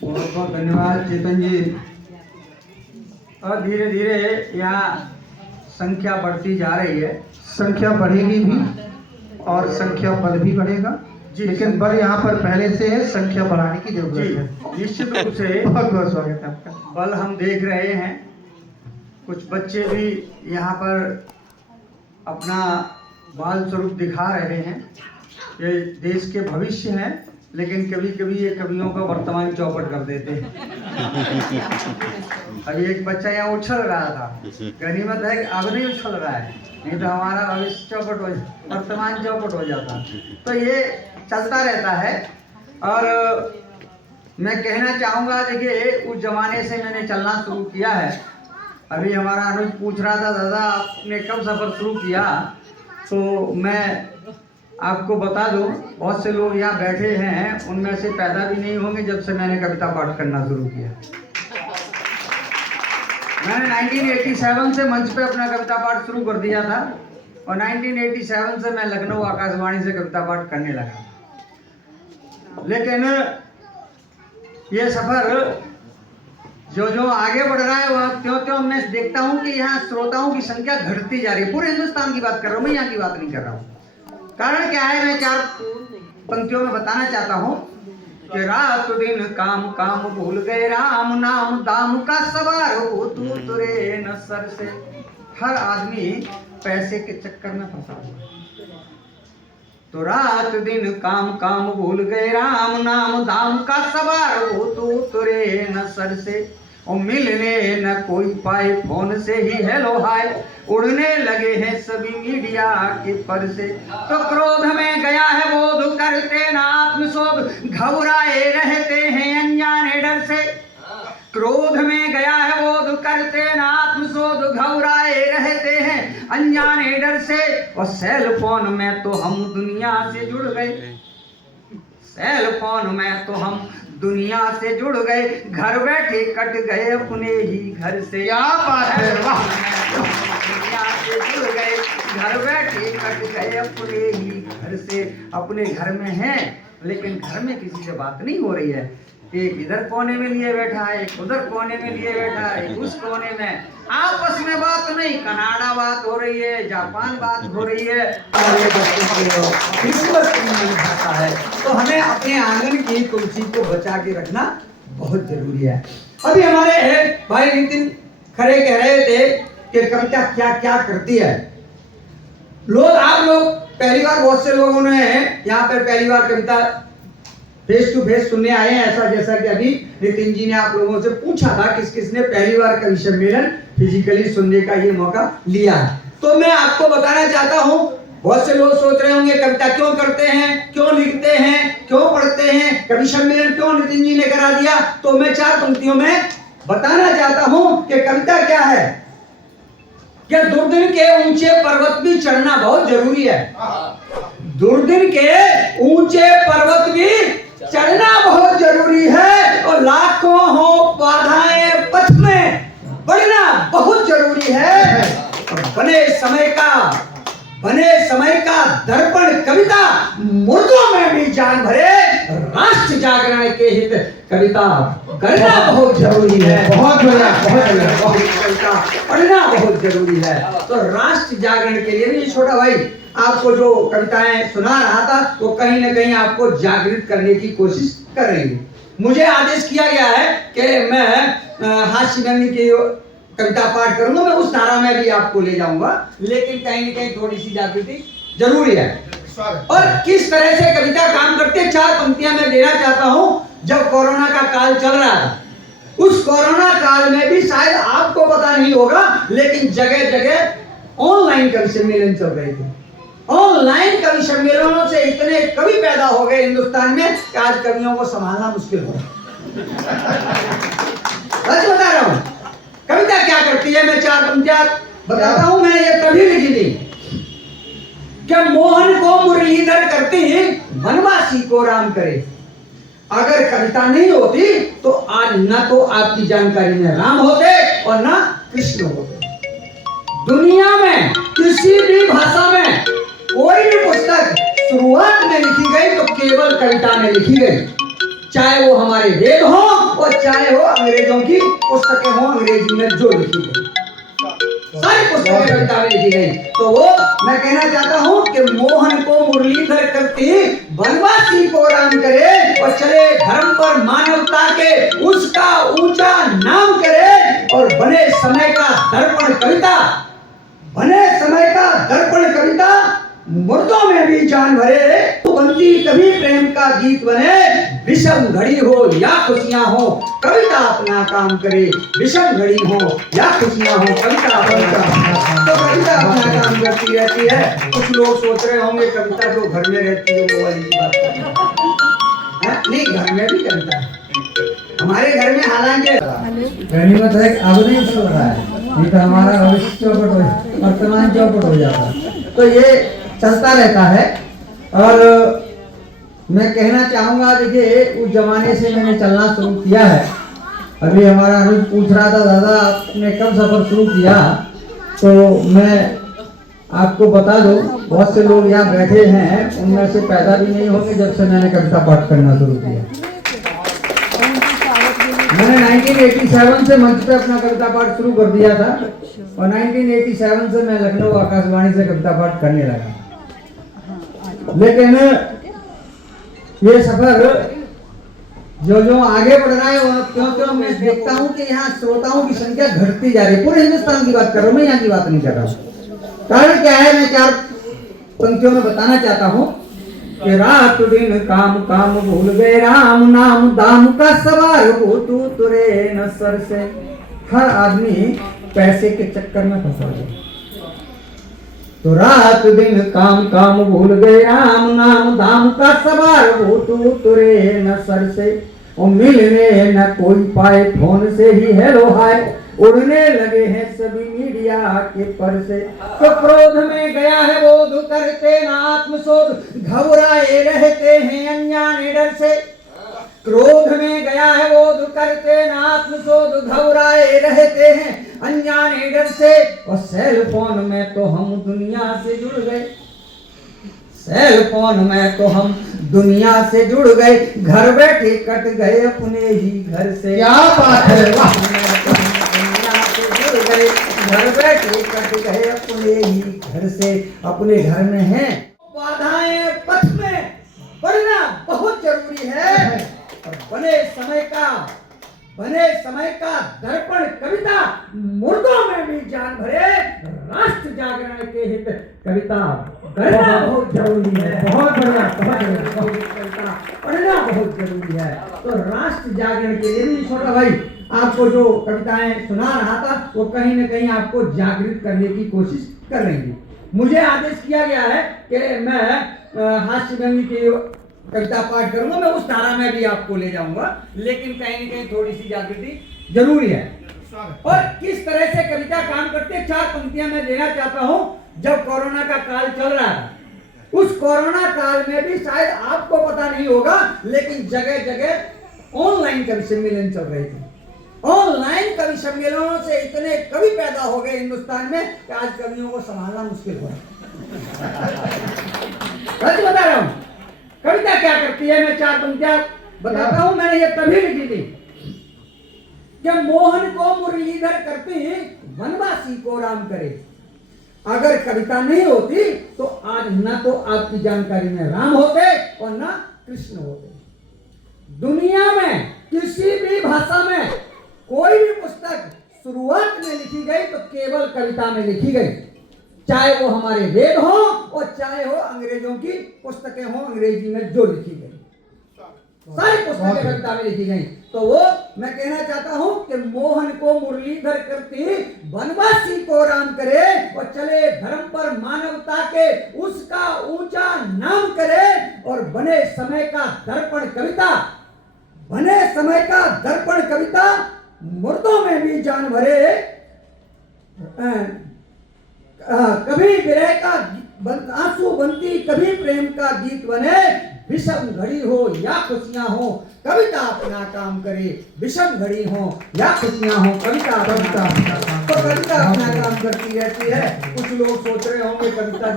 बहुत बहुत धन्यवाद चेतन जी। और धीरे धीरे यहाँ संख्या बढ़ती जा रही है। संख्या बढ़ेगी भी और संख्या बल भी बढ़ेगा जी, लेकिन बल यहाँ पर पहले से है, संख्या बढ़ाने की जरूरत है। निश्चित रूप से बहुत बहुत स्वागत है आपका। बल हम देख रहे हैं, कुछ बच्चे भी यहाँ पर अपना बाल स्वरूप दिखा रहे हैं। ये देश के भविष्य हैं, लेकिन कभी कभी ये कवियों का वर्तमान चौपट कर देते हैं। अभी एक बच्चा यहाँ उछल रहा था, गनीमत है कि अब नहीं उछल रहा है, नहीं तो हमारा भविष्य चौपट हो, वर्तमान चौपट हो जाता। तो ये चलता रहता है। और मैं कहना चाहूँगा, देखिए उस जमाने से मैंने चलना शुरू किया है। अभी हमारा अनुज पूछ रहा था, दादा आपने कब सफ़र शुरू किया? तो मैं आपको बता दूं, बहुत से लोग यहाँ बैठे हैं, उनमें से पैदा भी नहीं होंगे जब से मैंने कविता पाठ करना शुरू किया। मैंने 1987 से मंच पे अपना कविता पाठ शुरू कर दिया था और 1987 से मैं लखनऊ आकाशवाणी से कविता पाठ करने लगा। लेकिन ये सफ़र जो जो आगे बढ़ रहा है वह त्यों मैं देखता हूँ कि यहाँ श्रोताओं की संख्या घटती जा रही है। पूरे हिंदुस्तान की बात कर रहा हूँ, मैं यहाँ की बात नहीं कर रहा हूँ। कारण क्या है, मैं 4 पंक्तियों में बताना चाहता हूँ कि रात दिन काम काम भूल गए, राम नाम दाम का सवार हो तू तुरे न सर से। हर आदमी पैसे के चक्कर में फंसा हुआ। तो रात दिन काम काम भूल गए, राम नाम दाम का सवार हो तू तुरे न सर से। और मिलने न कोई पाए, फोन से ही हेलो हाय उड़ने लगे हैं सभी मीडिया के पर से। तो क्रोध में गया है बोध करते न आत्मशोध, घबराए रहते हैं अनजाने डर से। क्रोध में गया है बोध करते न आत्मशोध, घबराए रहते हैं अनजाने डर से। और सेल फोन में तो हम दुनिया से जुड़ गए, सेल फोन में तो हम दुनिया से जुड़ गए, घर बैठे कट गए अपने ही घर से। या बात है, दुनिया से जुड़ गए, घर बैठे कट गए अपने ही घर से। अपने घर में हैं, लेकिन घर में किसी से बात नहीं हो रही है। एक इधर कोने में लिए बैठा है, एक उधर कोने में लिए बैठा है, एक उस कोने में। आपस में बात नहीं, कनाडा बात हो रही है, जापान बात हो रही है, और ये भाषा है। तो हमें अपने आंगन की तुलसी को बचा के रखना बहुत जरूरी है। अभी हमारे भाई नितिन खरे कह रहे थे कि कविता क्या क्या करती है। आप लोग पहली बार, बहुत से लोगों ने यहाँ पर पहली बार कविता फेस टू फेस सुनने आए हैं। ऐसा जैसा कि अभी नितिन जी ने आप लोगों से पूछा था किस किस ने पहली बार कवि सम्मेलन फिजिकली सुनने का ये मौका लिया है। तो मैं आपको बताना चाहता हूँ, बहुत से लोग सोच रहे होंगे कविता क्यों करते हैं, क्यों लिखते हैं, क्यों पढ़ते हैं, कवि सम्मेलन क्यों नितिन जी ने करा दिया। तो मैं 4 पंक्तियों में बताना चाहता हूँ कि कविता क्या है। क्या दुर्दिन के ऊंचे पर्वत भी चढ़ना बहुत जरूरी है। दुर्दिन के ऊंचे पर्वत भी चढ़ना बहुत जरूरी है, और लाखों हो बाधाएं पथ में बढ़ना बहुत जरूरी है। और बने समय का दर्पण कविता, मुर्दों में भी जान भरे, राष्ट्र जागरण के हित कविता करना बहुत जरूरी है। बहुत कविता पढ़ना बहुत जरूरी है। तो राष्ट्र जागरण के लिए भी छोटा भाई आपको जो कविताएं सुना रहा था, वो कहीं ना कहीं आपको जागृत करने की कोशिश कर रही है। मुझे आदेश किया गया है कि मैं हास्य व्यंग्य की कविता पाठ करूंगा, मैं उस धारा में भी आपको ले जाऊंगा, लेकिन कहीं ना कहीं थोड़ी सी जागृति जरूरी है। और किस तरह से कविता काम करती है, 4 पंक्तियां मैं देना चाहता हूं। जब कोरोना का काल चल रहा था, उस कोरोना काल में भी शायद आपको पता नहीं होगा, लेकिन जगह जगह ऑनलाइन कवि सम्मेलन चल रहे थे। ऑनलाइन कवि सम्मेलनों से इतने कवि पैदा हो गए हिंदुस्तान में कि आज कवियों को संभालना मुश्किल हो रहा है। सच बता रहा हूं। कविता क्या करती है, मैं 4 पंक्तियां बताता हूं। मैंने ये तभी लिखी थी कि मोहन को मुरलीधर करती वनवासी को राम करे। अगर कविता नहीं होती तो आज ना तो आपकी जानकारी में राम होते और ना कृष्ण होते। दुनिया में किसी भी भाषा में कोई भी पुस्तक शुरुआत में लिखी गई तो केवल कविता में लिखी गई, चाहे वो हमारे वेद हो चाहे हो अंग्रेजों की पुस्तकें हो अंग्रेजी में जो लिखी गई, सारी पुस्तकें कविता में लिखी गई। तो वो मैं कहना चाहता हूँ कि मोहन को मुरलीधर करती वनवासी को राम करे और चले धर्म पर मानवता के उसका ऊंचा नाम करे और बने समय का दर्पण कविता, बने समय का दर्पण कविता, मुर्दों में भी जान भरे, तो बनती कभी प्रेम का गीत बने, विषम घड़ी हो या खुशियां हो कविता अपना काम करे, विषम घड़ी हो या खुशियां हो कविता अपना काम, तो कविता अपना काम करती रहती है। कुछ लोग सोच रहे होंगे कविता जो घर में रहती है वो वाली बात है, नहीं घर में भी कविता है, हमारे घर में हालांकि गनीमत है अब नहीं चल रहा है, नहीं तो हमारा भविष्य चौपट हो, वर्तमान चौपट हो जाता, तो ये चलता रहता है। और मैं कहना चाहूँगा, देखिए उस जमाने से मैंने चलना शुरू किया है। अभी हमारा अनुज पूछ रहा था दादा आपने कब सफर शुरू किया, तो मैं आपको बता दूं बहुत से लोग यहाँ बैठे हैं उनमें से पैदा भी नहीं होंगे जब से मैंने कविता पाठ करना शुरू किया। मैंने 1987 से मंच पे अपना कविता पाठ शुरू कर दिया था और 1987 से मैं लखनऊ आकाशवाणी से कविता पाठ करने लगा। लेकिन ये सफर जो आगे बढ़ रहा है क्यों मैं देखता हूँ कि यहाँ श्रोताओं की संख्या घटती जा रही है। पूरे हिंदुस्तान की बात कर रहा हूँ मैं, यहाँ की बात नहीं कर रहा हूँ। कारण क्या है मैं 4 पंक्तियों में बताना चाहता हूँ कि रात दिन काम काम भूल गए राम नाम दाम का सवार हो तू तुरे न सर से। हर आदमी पैसे के चक्कर में फंसा गया। तो रात दिन काम काम भूल गए राम नाम दाम का सवार हो तू तुरे न सर से। और मिलने न कोई पाए फोन से ही हेलो हाय उड़ने लगे हैं सभी मीडिया के पर से। तो क्रोध में गया है बोध करते न आत्मशोध घबराए रहते हैं अनजाने डर से। क्रोध में गया है बोध करते न आत्मशोध घबराए रहते हैं अनजाने डर से। और सेल फोन में तो हम दुनिया से जुड़ गए, सेल फोन में तो हम दुनिया से जुड़ गए, घर बैठे कट गए अपने ही घर से। क्या बात है, वाह। दुनिया से जुड़ गए, घर बैठे कट गए अपने ही घर से। अपने घर में हैं बाधाएं पथ में बढ़ना बहुत जरूरी है। और बने समय का दर्पण कविता मुर्दों में भी जान भरे, राष्ट्र जागरण के हित कविता पढ़ना बहुत जरूरी है। बहुत बढ़िया कविता पढ़ना बहुत जरूरी है। तो राष्ट्र जागरण के लिए भी छोटा भाई आपको जो कविताएं सुना रहा था वो कहीं न कहीं आपको जागृत करने की कोशिश कर रही थी। मुझे आदेश किया गया है कि मैं हास्य व्यंग्य की कविता पाठ करूंगा, मैं उस धारा में भी आपको ले जाऊंगा, लेकिन कहीं न कहीं थोड़ी सी जागृति जरूरी है। और किस तरह से कविता काम करती है 4 पंक्तियां मैं देना चाहता हूं। जब कोरोना का काल चल रहा था, उस कोरोना काल में भी शायद आपको पता नहीं होगा, लेकिन जगह जगह ऑनलाइन कवि सम्मेलन चल रहे थे। ऑनलाइन कवि सम्मेलनों से इतने कवि पैदा हो गए हिंदुस्तान में कि आज कवियों को संभालना मुश्किल हो रहा है। बता रहा हूं कविता क्या करती है, मैं 4 पंक्तियां बताता हूं। मैंने ये तभी लिखी थी कि मोहन को मुरलीधर करती वनवासी को राम करे। अगर कविता नहीं होती तो आज न तो आपकी जानकारी में राम होते और न कृष्ण होते। दुनिया में किसी भी भाषा में कोई भी पुस्तक शुरुआत में लिखी गई तो केवल कविता में लिखी गई, चाहे वो हमारे वेद हो और चाहे हो अंग्रेजों की पुस्तकें हो अंग्रेजी में जो लिखी गई, सारी पुस्तकें कविता में लिखी गई। तो वो मैं कहना चाहता हूं कि मोहन को मुरलीधर करती वनवासी को राम करे और चले धर्म पर मानवता के उसका ऊंचा नाम करे। और बने समय का दर्पण कविता, बने समय का दर्पण कविता मुर्दों में भी जान भरे। कभी विरह का आंसू बनती कभी प्रेम का गीत बने। विषम घड़ी हो या खुशियां हो कविता अपना काम करे। विषम घड़ी हो या खुशियां हो कविता अपना काम करती रहती है। कुछ लोग सोच रहे होंगे कविता